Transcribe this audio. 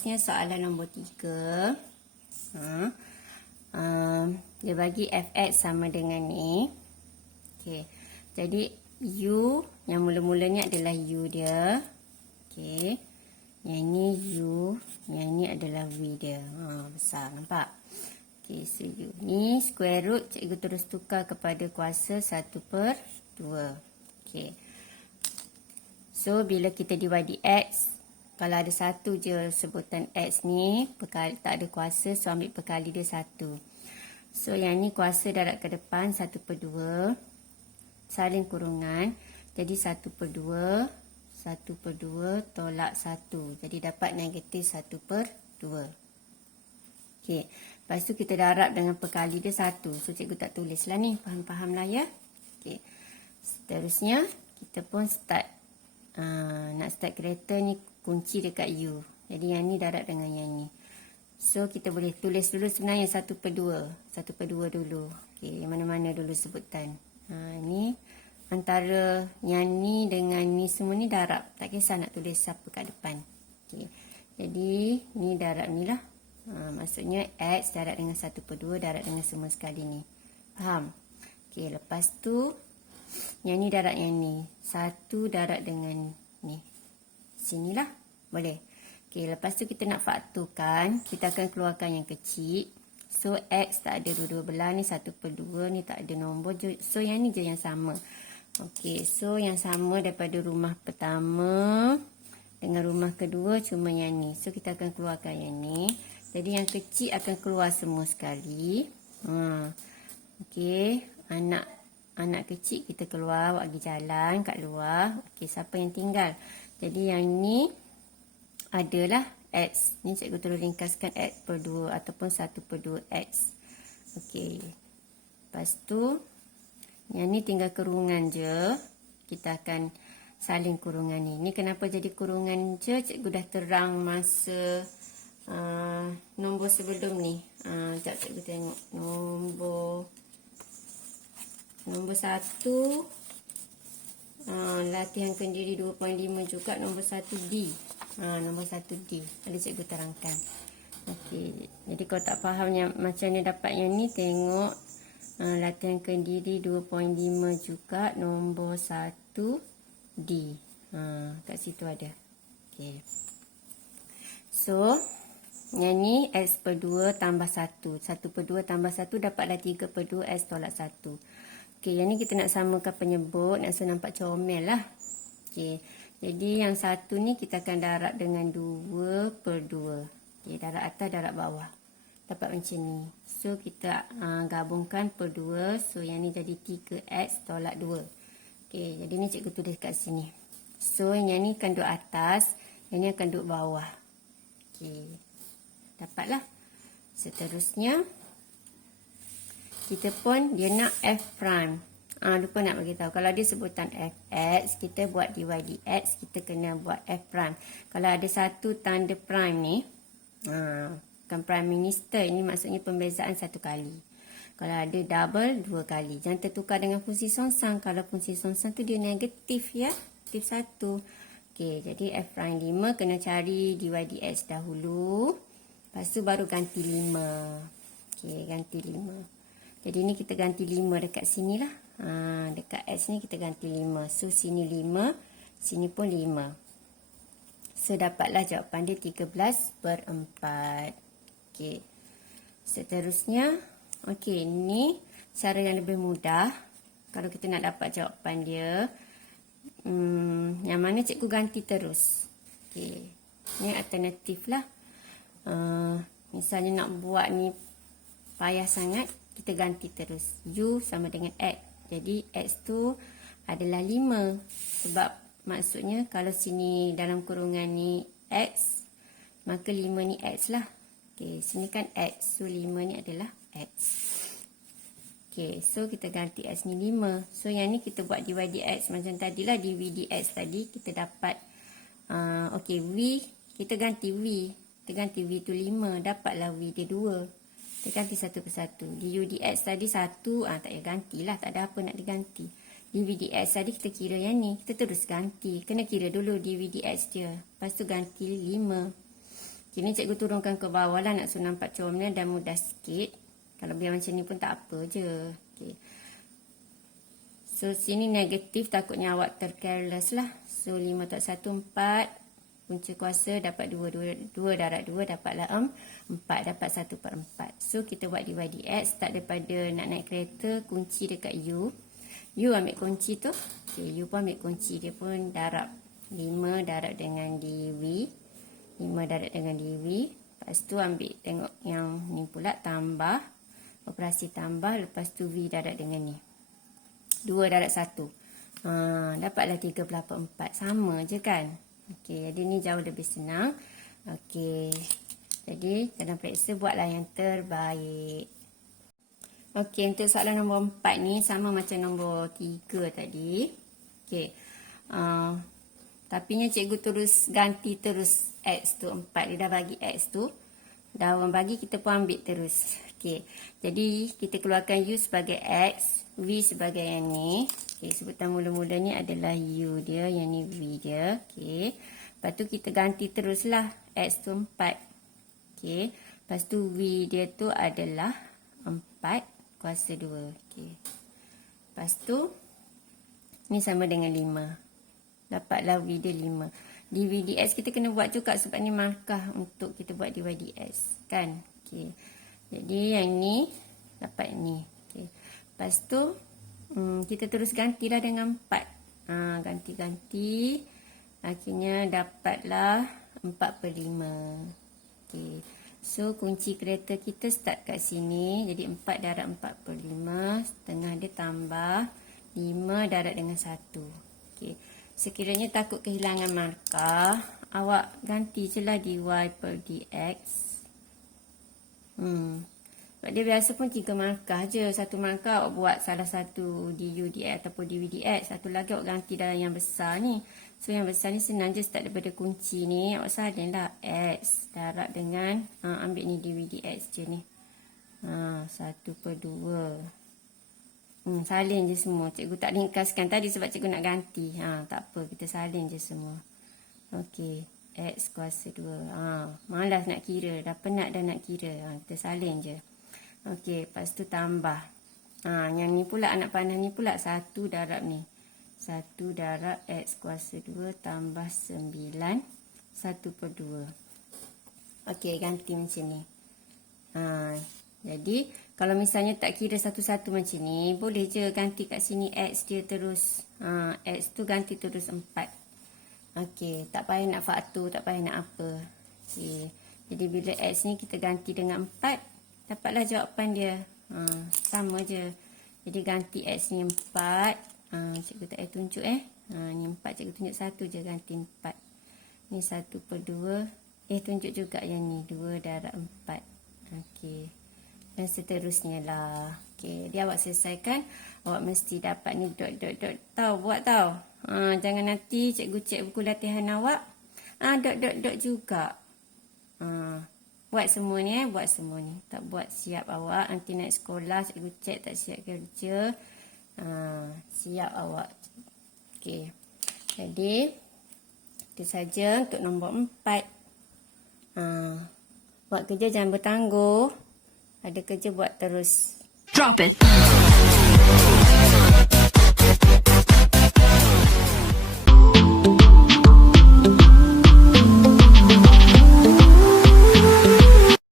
Seterusnya soalan nombor 3. Dia bagi fx sama dengan ni. Okey. Jadi u yang mula-mulanya adalah u dia. Okey. Yang ni u, yang ni adalah v dia. Besar, nampak? Okey, so u ni square root cikgu terus tukar kepada kuasa 1/2. Okey. So bila kita divide x, kalau ada satu je sebutan x ni, tak ada kuasa, so ambil perkali dia 1. So yang ni kuasa darab ke depan 1/2, salin kurungan, jadi 1/2, 1/2 tolak 1. Jadi dapat negatif 1/2. Okey, lepas tu kita darab dengan perkali dia 1. So cikgu tak tulis lah ni, faham-faham lah ya. Okey, seterusnya kita pun nak start kereta ni, kunci dekat U. Jadi yang ni darab dengan yang ni. So kita boleh tulis dulu sebenarnya 1/2. 1/2 dulu. Okey, mana-mana dulu sebutan. Ni antara yang ni dengan ni semua ni darab. Tak kisah nak tulis apa kat depan. Okey. Jadi ni darab ni lah. Maksudnya x darab dengan 1/2 darab dengan semua sekali ni. Faham? Okey, lepas tu yang ni darab yang ni. 1 darab dengan ni. Sinilah. Boleh. Okey, lepas tu kita nak fakturkan. Kita akan keluarkan yang kecil. So, x tak ada dua-dua belah ni. 1/2 ni tak ada nombor. So, yang ni je yang sama. Okey, so yang sama daripada rumah pertama dengan rumah kedua cuma yang ni. So, kita akan keluarkan yang ni. Jadi, yang kecil akan keluar semua sekali. Okey, anak kecil kita keluar, bagi jalan kat luar. Okey, siapa yang tinggal? Jadi yang ni adalah x. Ni cikgu terus ringkaskan x/2 ataupun 1/2x. Okey. Lepas tu yang ni tinggal kurungan je. Kita akan salin kurungan ni. Ni kenapa jadi kurungan je? Cikgu dah terang masa nombor sebelum ni. Sekejap cikgu tengok. Nombor 1 latihan kendiri 2.5 juga. Nombor 1 D. Nombor 1 D. Ada cikgu terangkan. Okey. Jadi kalau tak faham yang macam ni dapat yang ni, tengok latihan kendiri 2.5 juga. Nombor 1 D. Kat situ ada. Okey. So yang ni x/2 tambah 1. 1/2 tambah 1 dapatlah 3/2 x tolak 1. Okey, yang ni kita nak samakan penyebut. Nak nampak comel lah. Okey, jadi yang satu ni kita akan darab dengan 2/2. Okey, darab atas, darab bawah. Dapat macam ni. So, kita gabungkan per 2. So, yang ni jadi 3x tolak 2. Okey, jadi ni cikgu tulis kat sini. So, yang ni akan duduk atas. Yang ni akan duduk bawah. Okey, dapatlah. Seterusnya, kita pun dia nak f prime. Lupa nak bagi tahu. Kalau dia sebutan fx, kita buat dy dx, kita kena buat f prime. Kalau ada satu tanda prime ni, bukan prime minister, ini maksudnya pembezaan satu kali. Kalau ada double, 2 kali. Jangan tertukar dengan fungsi songsang. Kalau fungsi songsang tu dia negatif ya. Negatif 1. Okey, jadi f prime 5 kena cari dy dx dahulu. Lepas tu baru ganti 5. Okey, ganti 5. Jadi ni kita ganti 5 dekat sini lah. Dekat x ni kita ganti 5. So sini 5, sini pun 5. So dapatlah jawapan dia 13/4. Okey. Seterusnya, okey, ni cara yang lebih mudah. Kalau kita nak dapat jawapan dia, yang mana cikgu ganti terus. Okey. Ni alternatif lah. Misalnya nak buat ni payah sangat, kita ganti terus. U sama dengan X. Jadi X tu adalah 5. Sebab maksudnya kalau sini dalam kurungan ni X, maka 5 ni X lah. Okey, sini kan X. So 5 ni adalah X. Okey, so kita ganti X ni 5. So yang ni kita buat dy dx macam tadilah. Dy dx tadi kita dapat. Okey, V. Kita ganti V. Kita ganti V tu 5. Dapatlah V dia 2. Kita ganti satu persatu. Du dx tadi 1. Tak payah gantilah. Tak ada apa nak diganti. dv dx tadi kita kira yang ni. Kita terus ganti. Kena kira dulu dv dx dia. Lepas tu ganti 5. Kini cikgu turunkan ke bawah lah nak suruh nampak comel dan mudah sikit. Kalau biar macam ni pun tak apa je. Okay. So sini negatif, takutnya awak tercareless lah. So 5 tak 1, 4. Punca kuasa dapat 2 darab 2 dapatlah 4 dapat 1/4. So kita buat divide dx. Start daripada nak naik kereta, kunci dekat U. U ambil kunci tu. Okay, U pun ambil kunci. Dia pun darab 5 darab dengan dv. 5 darab dengan dv. Lepas tu ambil tengok yang ni pula tambah. Operasi tambah. Lepas tu v darab dengan ni. 2 darab 1. Dapatlah 3/4. Sama je kan? Okey, jadi ni jauh lebih senang. Okey. Jadi dalam periksa buatlah yang terbaik. Okey, untuk soalan nombor 4 ni sama macam nombor 3 tadi. Okey. Tapi cikgu terus ganti terus X tu 4. Dia dah bagi X tu. Dah orang bagi, kita pun ambil terus. Okey. Jadi kita keluarkan U sebagai X, V sebagai yang ni. Okey, sebutan mula-mulanya adalah U dia, yang ni V dia. Okey. Lepas tu kita ganti teruslah X tu 4. Okey. Lepas tu V dia tu adalah 4 kuasa 2. Okey. Lepas tu ni sama dengan 5. Dapatlah V dia 5. dv dx kita kena buat juga sebab ni markah untuk kita buat dy dx kan. Okey. Jadi yang ni dapat ni. Okey. Lepas tu kita terus gantilah dengan 4. Ganti-ganti. Akhirnya dapatlah 4/5. Okey. So kunci kereta kita start kat sini. Jadi 4 darab 4/5. Setengah dia tambah 5 darab dengan 1. Okey. Sekiranya takut kehilangan markah, awak ganti je lah dy per dx. Sebab dia biasa pun 3 markah je. Satu markah awak buat salah satu du dx ataupun dv dx. Satu lagi awak ganti dalam yang besar ni. So yang besar ni senang je, start daripada kunci ni. Awak salin lah x darab dengan ambil ni dv dx je ni. 1/2. Salin je semua. Cikgu tak ringkaskan tadi sebab cikgu nak ganti. Tak apa, kita salin je semua. Okey, x kuasa 2. Malas nak kira, dah penat dah nak kira. Kita salin je. Okey, lepas tu tambah. Yang ni pula, anak panah ni pula 1 darab ni. 1 darab x kuasa 2 tambah 9 1/2. Okey, ganti macam ni. Jadi kalau misalnya tak kira satu-satu macam ni, boleh je ganti kat sini X dia terus. X tu ganti terus 4. Okey, tak payah nak faktor, tak payah nak apa. Okey. Jadi bila X ni kita ganti dengan 4, dapatlah jawapan dia. Sama je. Jadi ganti X ni 4. Cikgu tak payah tunjuk ni 4, cikgu tunjuk 1 je, ganti 4. Ni 1/2. Tunjuk juga yang ni 2 darab 4. Okey. Dan seterusnya lah. Okey, dia awak selesaikan, awak mesti dapat ni dot. Tahu buat tahu. Jangan nanti cikgu cek buku latihan awak. Dot juga. Buat semua ni buat semua ni. Tak buat siap awak nanti naik sekolah cikgu cek tak siap kerja. Siap awak. Okey. Jadi itu saja untuk nombor 4. Buat kerja jangan bertangguh. Ada kerja buat terus. Drop it.